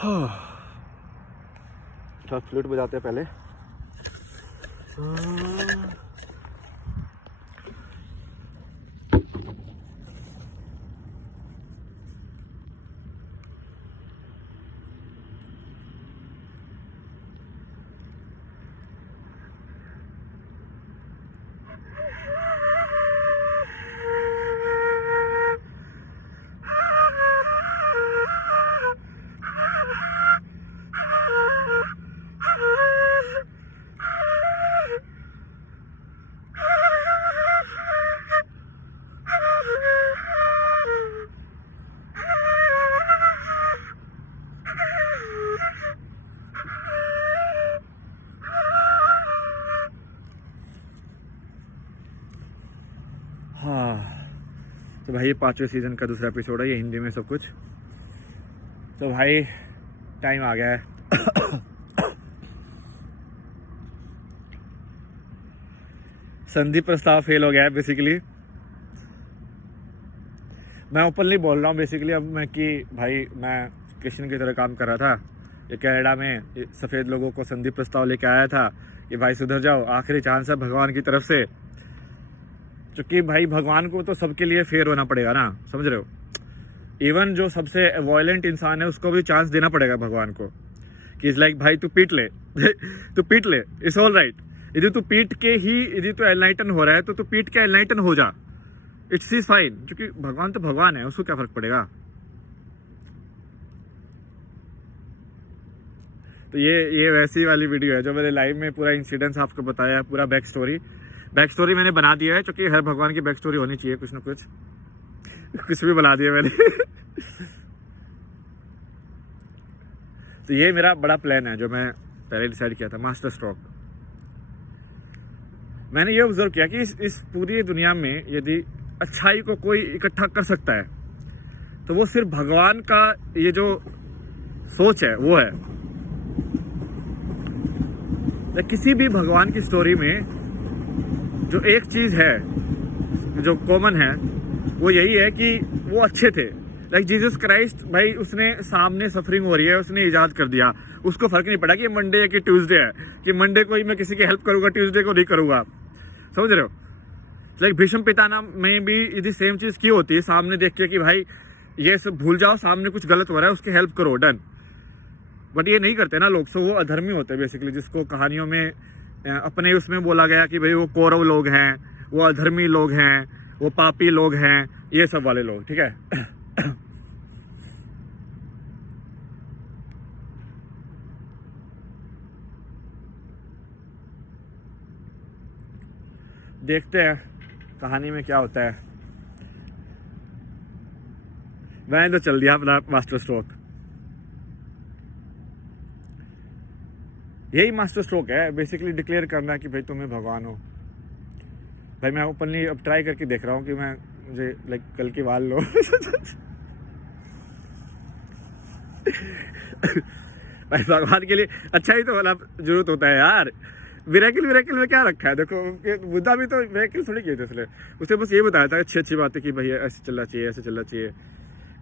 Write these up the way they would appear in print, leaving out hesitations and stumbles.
थोड़ा फ्लूट बजाते हैं पहले। हाँ तो भाई ये 5वें सीज़न का दूसरा एपिसोड है, ये हिंदी में सब कुछ। तो भाई टाइम आ गया है। संधि प्रस्ताव फेल हो गया है बेसिकली। मैं ओपनली बोल रहा हूँ बेसिकली अब मैं कि भाई मैं कृष्ण की तरह काम कर रहा था। ये कनाडा में सफ़ेद लोगों को संधि प्रस्ताव लेके आया था कि भाई सुधर जाओ, आखिरी चांस है भगवान की तरफ से। क्योंकि भाई भगवान को तो सबके लिए फेयर होना पड़ेगा ना, समझ रहे हो। इवन जो सबसे वायलेंट इंसान है उसको भी चांस देना पड़ेगा भगवान को कि इज लाइक भाई तू पीट ले तू पीट ले, इट्स ऑल राइट। यदि तू पीट के ही यदि तू एनलाइटन हो रहा है तो तू पीट के एनलाइटन हो जा, इट्स इज फाइन। क्योंकि भगवान तो भगवान है, उसको क्या फर्क पड़ेगा। तो ये वैसी वाली वीडियो है जो मैंने लाइव में पूरा इंसिडेंस आपको बताया, पूरा बैक स्टोरी मैंने बना दिया है। क्योंकि हर भगवान की बैक स्टोरी होनी चाहिए, कुछ ना कुछ भी बना दिया मैंने। तो ये मेरा बड़ा प्लान है जो मैं पहले डिसाइड किया था, मास्टर स्ट्रोक। मैंने ये ऑब्जर्व किया कि इस पूरी दुनिया में यदि अच्छाई को कोई इकट्ठा कर सकता है तो वो सिर्फ भगवान का ये जो सोच है वो है। किसी भी भगवान की स्टोरी में जो एक चीज है जो कॉमन है वो यही है कि वो अच्छे थे। लाइक जीसस क्राइस्ट भाई, उसने सामने सफरिंग हो रही है, उसने इजाद कर दिया। उसको फर्क नहीं पड़ा कि मंडे है कि ट्यूसडे है, कि मंडे को ही मैं किसी की हेल्प करूंगा, ट्यूसडे को नहीं करूंगा, समझ रहे हो। लाइक भीष्म पितामह में भी यदि सेम चीज की होती है, सामने देख के कि भाई ये सब भूल जाओ, सामने कुछ गलत हो रहा है, उसकी हेल्प करो, डन। बट ये नहीं करते ना लोग, सो वो अधर्मी होते हैं बेसिकली। जिसको कहानियों में अपने उसमें बोला गया कि भाई वो कौरव लोग हैं, वो अधर्मी लोग हैं, वो पापी लोग हैं, ये सब वाले लोग, ठीक है। देखते हैं कहानी में क्या होता है। मैंने तो चल दिया अपना मास्टर स्ट्रोक। यही मास्टर स्ट्रोक है बेसिकली, डिक्लेयर करना कि भाई तुम्हें भगवान हो। भाई मैं ओपनली अब ट्राई करके देख रहा हूँ कि मैं मुझे लाइक कल की बाल लो। भाई भगवान के लिए अच्छा ही तो मतलब जरूरत होता है यार। मिरेकल में क्या रखा है, देखो बुद्धा भी तो मिरेकल थोड़ी किए थे, इसलिए उसने बस ये बताया था अच्छी बातें कि भाई ऐसे चलना चाहिए, ऐसे चलना चाहिए।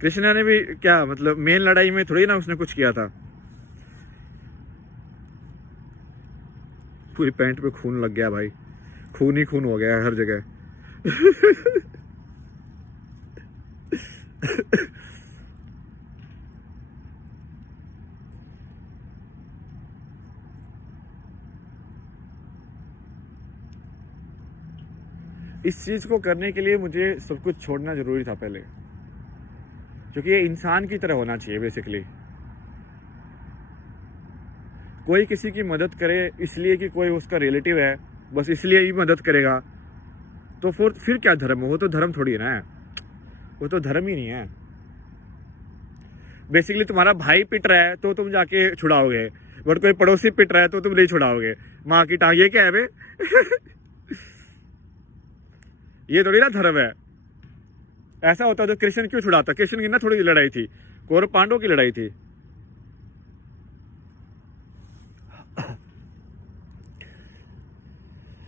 कृष्णा ने भी क्या मतलब मेन लड़ाई में थोड़ी ना उसने कुछ किया था। पूरी पैंट पे खून लग गया भाई, खून ही खून हो गया है हर जगह। इस चीज को करने के लिए मुझे सब कुछ छोड़ना जरूरी था पहले, क्योंकि ये इंसान की तरह होना चाहिए बेसिकली। कोई किसी की मदद करे इसलिए कि कोई उसका रिलेटिव है, बस इसलिए ही मदद करेगा, तो फिर क्या धर्म है? वो तो धर्म थोड़ी है ना, वो तो धर्म ही नहीं है। बेसिकली तुम्हारा भाई पिट रहा है तो तुम जाके छुड़ाओगे, बट कोई पड़ोसी पिट रहा है तो तुम नहीं छुड़ाओगे। माँ की टांग, ये क्या है बे? ये थोड़ी ना धर्म है। ऐसा होता तो कृष्ण क्यों छुड़ाता? कृष्ण की ना थोड़ी लड़ाई थी, कौरव पांडवों की लड़ाई थी।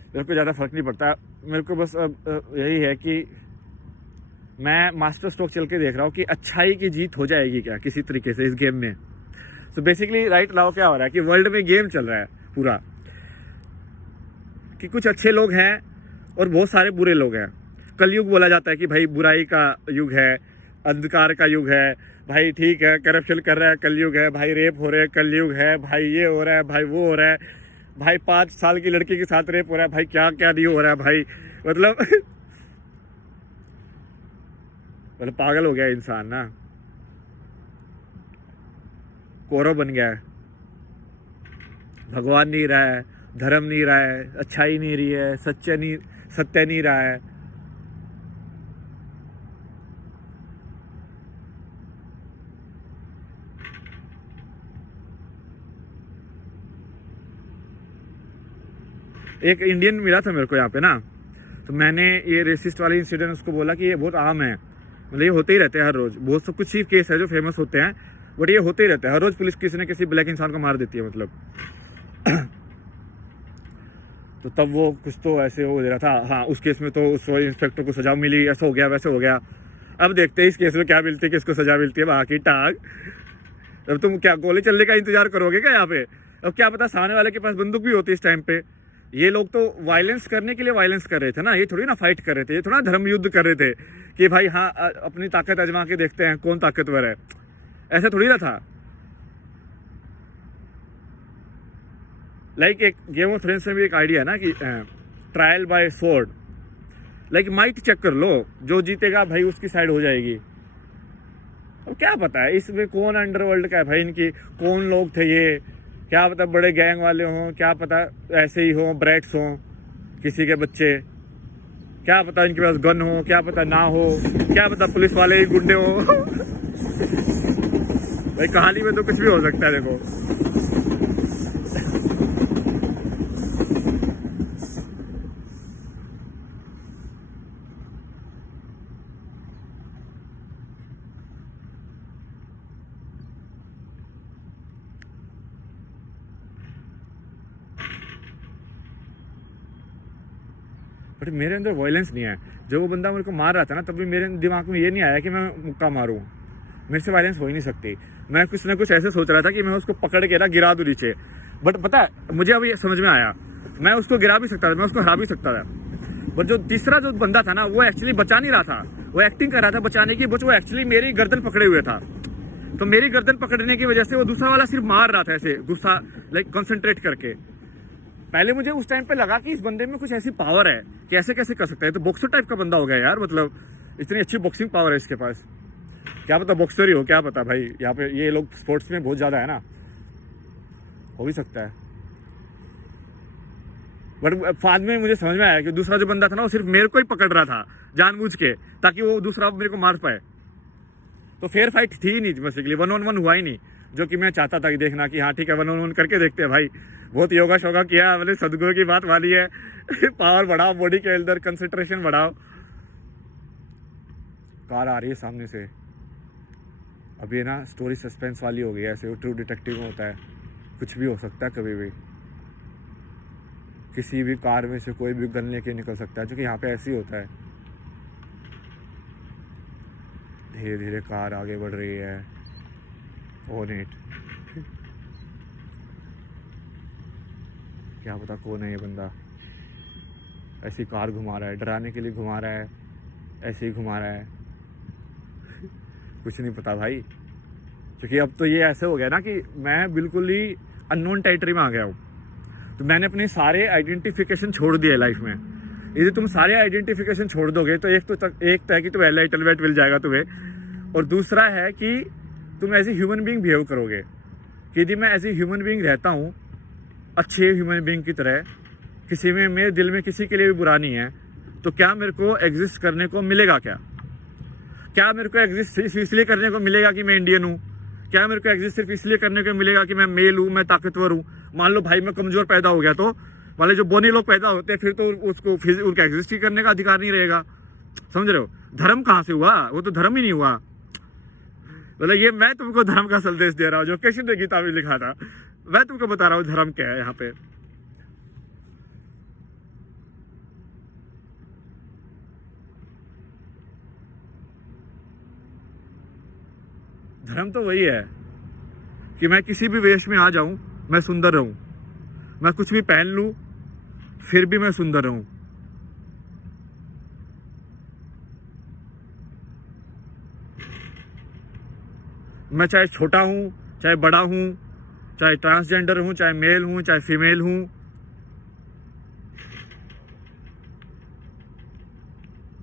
मेरे को ज़्यादा फर्क नहीं पड़ता, मेरे को बस अब यही है कि मैं मास्टर स्ट्रोक चल के देख रहा हूँ कि अच्छाई की जीत हो जाएगी क्या किसी तरीके से इस गेम में। सो बेसिकली राइट नाउ क्या हो रहा है कि वर्ल्ड में गेम चल रहा है पूरा, कि कुछ अच्छे लोग हैं और बहुत सारे बुरे लोग हैं। कलयुग बोला जाता है कि भाई बुराई का युग है, अंधकार का युग है, भाई ठीक है करप्शन कर रहा है कलयुग है, भाई रेप हो रहे हैं कलयुग है, भाई ये हो रहा है, भाई वो हो रहा है, भाई 5 साल की लड़की के साथ रेप हो रहा है, भाई क्या क्या नहीं हो रहा है भाई, मतलब मतलब पागल हो गया इंसान ना, कौरव बन गया है। भगवान नहीं रहा है, धर्म नहीं रहा है, अच्छाई नहीं रही है, सत्य नहीं रहा है। एक इंडियन मिला था मेरे को यहाँ पे ना, तो मैंने ये रेसिस्ट वाले इंसिडेंट उसको बोला कि ये बहुत आम है, मतलब ये होते ही रहते हैं हर रोज, बहुत सब कुछ ही केस है जो फेमस होते हैं, बट ये होते ही रहते हैं हर रोज, पुलिस किसी न किसी ब्लैक इंसान को मार देती है मतलब। तो तब वो कुछ तो ऐसे हो रहा था, हाँ उस केस में तो उस इंस्पेक्टर को सजा मिली, ऐसा हो गया वैसे हो गया। अब देखते हैं इस केस में क्या मिलती है, किसको सजा मिलती है, बाकी टांग। अब तुम क्या गोली चलने का इंतजार करोगे क्या यहाँ पे? अब क्या पता सामने वाले के पास बंदूक भी होती है इस टाइम पे। ये लोग तो वायलेंस करने के लिए वायलेंस कर रहे थे ना, ये थोड़ी ना फाइट कर रहे थे, ये थोड़ा धर्म युद्ध कर रहे थे कि भाई हाँ अपनी ताकत आजमा के देखते हैं कौन ताकतवर है, ऐसा थोड़ी ना था। लाइक एक गेम ऑफ थ्रोन्स में भी एक आइडिया है ना कि trial by sword, like might check कर लो, जो जीतेगा भाई उसकी साइड हो जाएगी। अब क्या पता है इसमें कौन अंडरवर्ल्ड का है भाई, इनकी कौन लोग थे ये, क्या पता बड़े गैंग वाले हों, क्या पता ऐसे ही हों ब्रैट्स हों किसी के बच्चे, क्या पता इनके पास गन हो, क्या पता ना हो, क्या पता पुलिस वाले ही गुंडे हो। भाई कहानी में तो कुछ भी हो सकता है देखो। बट मेरे अंदर वायलेंस नहीं है। जो वो बंदा मेरे को मार रहा था ना, तब भी मेरे दिमाग में ये नहीं आया कि मैं मुक्का मारूं, मेरे से वायलेंस हो ही नहीं सकती। मैं कुछ ना कुछ ऐसे सोच रहा था कि मैं उसको पकड़ के ना गिरा दूं नीचे। बट पता है मुझे अब ये समझ में आया, मैं उसको गिरा भी सकता था, मैं उसको हरा भी सकता था। बट जो तीसरा जो बंदा था ना, वो एक्चुअली बचा नहीं रहा था, वो एक्टिंग कर रहा था बचाने की, बट वो एक्चुअली मेरी गर्दन पकड़े हुए था। तो मेरी गर्दन पकड़ने की वजह से वो दूसरा वाला सिर्फ मार रहा था ऐसे गुस्सा, लाइक कंसंट्रेट करके। पहले मुझे उस टाइम पे लगा कि इस बंदे में कुछ ऐसी पावर है, कैसे कैसे कर सकता है, तो बॉक्सर टाइप का बंदा हो गया यार, मतलब इतनी अच्छी बॉक्सिंग पावर है इसके पास। क्या पता बॉक्सर ही हो, क्या पता भाई, यहाँ पे ये लोग स्पोर्ट्स में बहुत ज़्यादा है ना, हो भी सकता है। बट बाद में मुझे समझ में आया कि दूसरा जो बंदा था ना, वो सिर्फ मेरे को ही पकड़ रहा था जानबूझ के, ताकि वो दूसरा मेरे को मार पाए। तो फेयर फाइट थी ही नहीं बेसिकली, 1-on-1 हुआ ही नहीं, जो कि मैं चाहता था कि देखना कि हाँ ठीक है 1-on-1 करके देखते हैं भाई। बहुत योगा शोगा किया, मतलब सदगुरु की बात वाली है। पावर बढ़ाओ, बॉडी के अंदर कंसंट्रेशन बढ़ाओ। कार आ रही है सामने से, अब ये ना स्टोरी सस्पेंस वाली हो गई है, ऐसे ट्रू डिटेक्टिव में होता है, कुछ भी हो सकता है कभी भी, किसी भी कार में से कोई भी गन लेके निकल सकता है, जो कि यहाँ पे ऐसे ही होता है। धीरे धीरे कार आगे बढ़ रही है, ऑन इट। क्या पता कौन है ये बंदा, ऐसी कार घुमा रहा है, डराने के लिए घुमा रहा है, ऐसे ही घुमा रहा है। कुछ नहीं पता भाई, क्योंकि अब तो ये ऐसे हो गया ना कि मैं बिल्कुल ही अननोन टेरिटरी में आ गया हूँ। तो मैंने अपने सारे आइडेंटिफिकेशन छोड़ दिए लाइफ में। यदि तुम सारे आइडेंटिफिकेशन छोड़ दोगे तो एक तो है कि तुम्हें एनलाइटनमेंट मिल जाएगा तुम्हें, और दूसरा है कि तुम as a human being behave करोगे। कि यदि मैं एज ए ह्यूमन बीइंग रहता हूँ, अच्छे ह्यूमन बीइंग की तरह, किसी में मेरे दिल में किसी के लिए भी बुरा नहीं है, तो क्या मेरे को एग्जिस्ट करने को मिलेगा? क्या मेरे को एग्जिस्ट सिर्फ इसलिए करने को मिलेगा कि मैं इंडियन हूँ? क्या मेरे को एग्जिस्ट सिर्फ इसलिए करने को मिलेगा कि मैं मेल हूँ, मैं ताकतवर हूँ? मान लो भाई मैं कमजोर पैदा हो गया, तो वाले जो बोनी लोग पैदा होते हैं फिर तो उसको उनका एग्जिस्ट ही करने का अधिकार नहीं रहेगा। समझ रहे हो? धर्म कहाँ से हुआ? वो तो धर्म ही नहीं हुआ। मतलब ये मैं तुमको धर्म का संदेश दे रहा हूँ, जो कृष्ण ने गीता में लिखा था, मैं तुमको बता रहा हूँ धर्म क्या है। यहाँ पे धर्म तो वही है कि मैं किसी भी वेश में आ जाऊं, मैं सुंदर रहूं, मैं कुछ भी पहन लूं फिर भी मैं सुंदर रहूं। मैं चाहे छोटा हूं, चाहे बड़ा हूं, चाहे ट्रांसजेंडर हूं, चाहे मेल हूं, चाहे फीमेल हूं।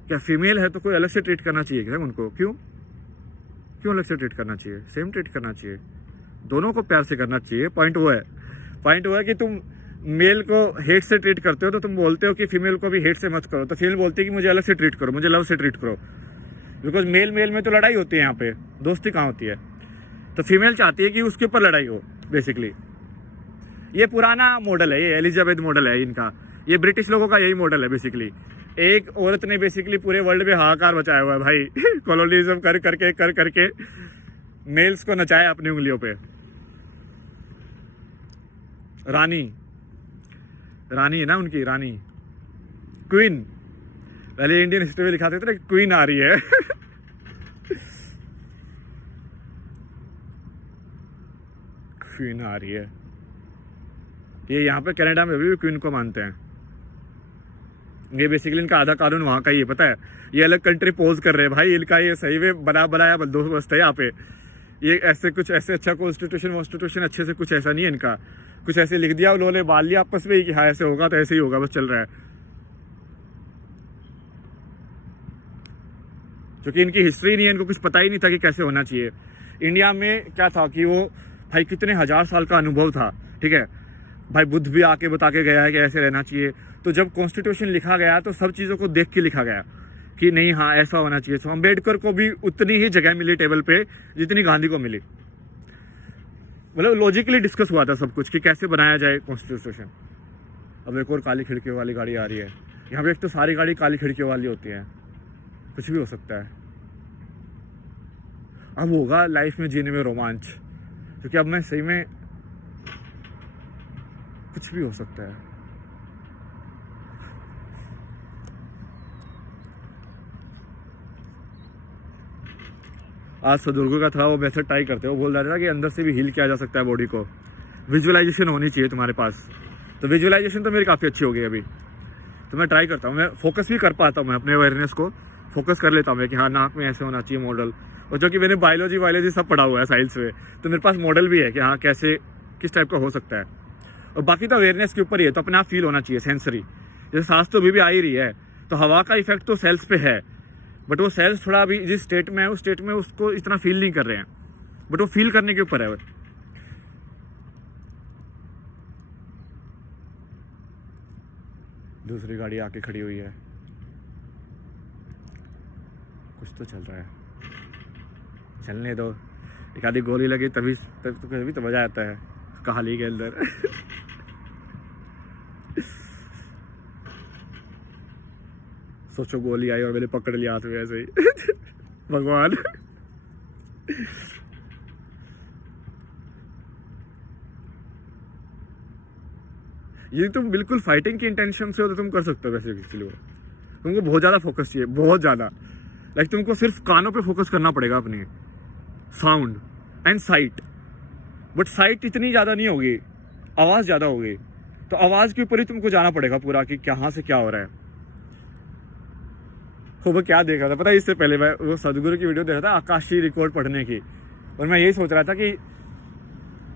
क्या फीमेल है तो कोई अलग से ट्रीट करना चाहिए क्या उनको? क्यों अलग से ट्रीट करना चाहिए? सेम ट्रीट करना चाहिए, दोनों को प्यार से करना चाहिए। पॉइंट वो है कि तुम मेल को हेट से ट्रीट करते हो तो तुम बोलते हो कि फीमेल को भी हेट से मत करो, तो फीमेल बोलती है कि मुझे अलग से ट्रीट करो, मुझे लव से ट्रीट करो। बिकॉज मेल में तो लड़ाई होती है, यहाँ पे दोस्ती कहाँ होती है। तो फीमेल चाहती है कि उसके ऊपर लड़ाई हो बेसिकली। ये पुराना मॉडल है, ये एलिजाबेथ मॉडल है इनका, ये ब्रिटिश लोगों का यही मॉडल है बेसिकली। एक औरत ने बेसिकली पूरे वर्ल्ड में हाहाकार मचाया हुआ है भाई कॉलोनिज्म कर करके मेल्स को नचाया अपनी उंगलियों पे। रानी है ना उनकी, रानी क्वीन। पहले इंडियन हिस्ट्री में लिखाते थे ना क्वीन आ रही है क्वीन आ रही है। ये यहाँ पे कनाडा में भी क्वीन को मानते हैं। ये बेसिकली इनका आधा कानून वहाँ का ही है, पता है। ये अलग कंट्री पोज कर रहे हैं भाई, इनका ये सही में बनाया बंदोबस्त है यहाँ पे। ये ऐसे कुछ ऐसे अच्छा कॉन्स्टिट्यूशन अच्छे से कुछ ऐसा नहीं है इनका। कुछ ऐसे लिख दिया उन्होंने, बाल लिया आपस में ही कि हाँ ऐसे होगा तो ऐसे ही होगा, बस चल रहा है। क्योंकि इनकी हिस्ट्री नहीं है, इनको कुछ पता ही नहीं था कि कैसे होना चाहिए। इंडिया में क्या था कि वो भाई कितने हजार साल का अनुभव था, ठीक है भाई। बुद्ध भी आके बता के गया है कि ऐसे रहना चाहिए। तो जब कॉन्स्टिट्यूशन लिखा गया तो सब चीज़ों को देख के लिखा गया कि नहीं हाँ ऐसा होना चाहिए। तो अम्बेडकर को भी उतनी ही जगह मिली टेबल पे जितनी गांधी को मिली। मतलब लॉजिकली डिस्कस हुआ था सब कुछ कि कैसे बनाया जाए कॉन्स्टिट्यूशन। अब एक और काली खिड़कियों वाली गाड़ी आ रही है यहाँ पे। एक तो सारी गाड़ी काली खिड़कियों वाली होती है, कुछ भी हो सकता है। अब होगा लाइफ में जीने में रोमांच, क्योंकि अब मैं सही में कुछ भी हो सकता है। आज सदुर्गो का था, वो मेथड ट्राई करते हो, बोल रहा था कि अंदर से भी हील किया जा सकता है बॉडी को। विजुअलाइजेशन होनी चाहिए तुम्हारे पास। तो विजुअलाइजेशन तो मेरी काफ़ी अच्छी हो गई अभी। तो मैं ट्राई करता हूँ, मैं फोकस भी कर पाता हूँ, मैं अपने अवेयरनेस को फोकस कर लेता हूँ मैं कि हाँ नाक में ऐसे होना चाहिए मॉडल। और जो कि मैंने बायोलॉजी सब पढ़ा हुआ है साइंस में, तो मेरे पास मॉडल भी है कि हाँ कैसे किस टाइप का हो सकता है। और बाकी तो अवेयरनेस के ऊपर ही है, तो अपने आप फील होना चाहिए सेंसरी। जैसे सांस तो अभी आ ही रही है, तो हवा का इफेक्ट तो सेल्स पे है, बट वो सेल्स थोड़ा अभी जिस स्टेट में है उस स्टेट में उसको इतना फील नहीं कर रहे हैं, बट वो फील करने के ऊपर है। दूसरी गाड़ी आके खड़ी हुई है, कुछ तो चल रहा है, चलने दो। एक आधी गोली लगी तभी तो मजा आता है कहाली के अंदर सोचो गोली आई और मैंने पकड़ लिया हाथ में ऐसे ही भगवान। ये तुम बिल्कुल फाइटिंग की इंटेंशन से हो तो तुम कर सकते हो वैसे एक्चुअली। तुमको बहुत ज़्यादा फोकस चाहिए, बहुत ज़्यादा। लाइक तुमको सिर्फ कानों पे फोकस करना पड़ेगा अपने, sound and site. But site इतनी ज़्यादा नहीं होगी, आवाज़ ज़्यादा होगी। तो आवाज़ के ऊपर ही तुमको जाना पड़ेगा पूरा कि कहाँ से क्या हो रहा है। वो क्या देख रहा था पता है, इससे पहले मैं वो सदगुरु की वीडियो देख रहा था आकाशीय रिकॉर्ड पढ़ने की, और मैं यही सोच रहा था कि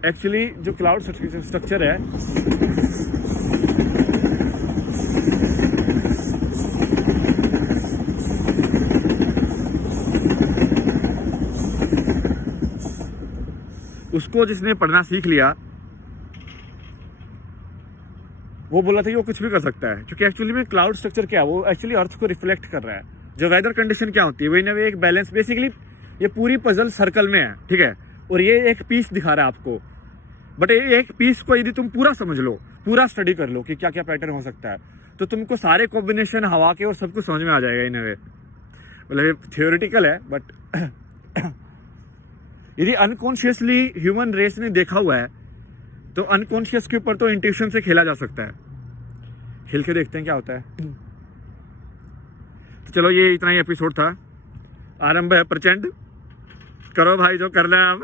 एक्चुअली जो क्लाउड स्ट्रक्चर है उसको जिसने पढ़ना सीख लिया वो बोला था कि वो कुछ भी कर सकता है। क्योंकि एक्चुअली में क्लाउड स्ट्रक्चर क्या है, वो एक्चुअली अर्थ को रिफ्लेक्ट कर रहा है। जो वेदर कंडीशन क्या होती है वही ना, वे एक बैलेंस। बेसिकली ये पूरी पजल सर्कल में है, ठीक है, और ये एक पीस दिखा रहा है आपको। बट ये एक पीस को यदि तुम पूरा समझ लो, पूरा स्टडी कर लो कि क्या क्या पैटर्न हो सकता है, तो तुमको सारे कॉम्बिनेशन हवा के और सब कुछ समझ में आ जाएगा इन वे। मतलब ये थियोरिटिकल है, बट यदि अनकॉन्शियसली ह्यूमन रेस ने देखा हुआ है तो अनकॉन्शियस के ऊपर तो इंट्यूशन से खेला जा सकता है। खेल के देखते हैं क्या होता है। तो चलो ये इतना ही एपिसोड था, आरंभ है प्रचंड। करो भाई जो करना है आप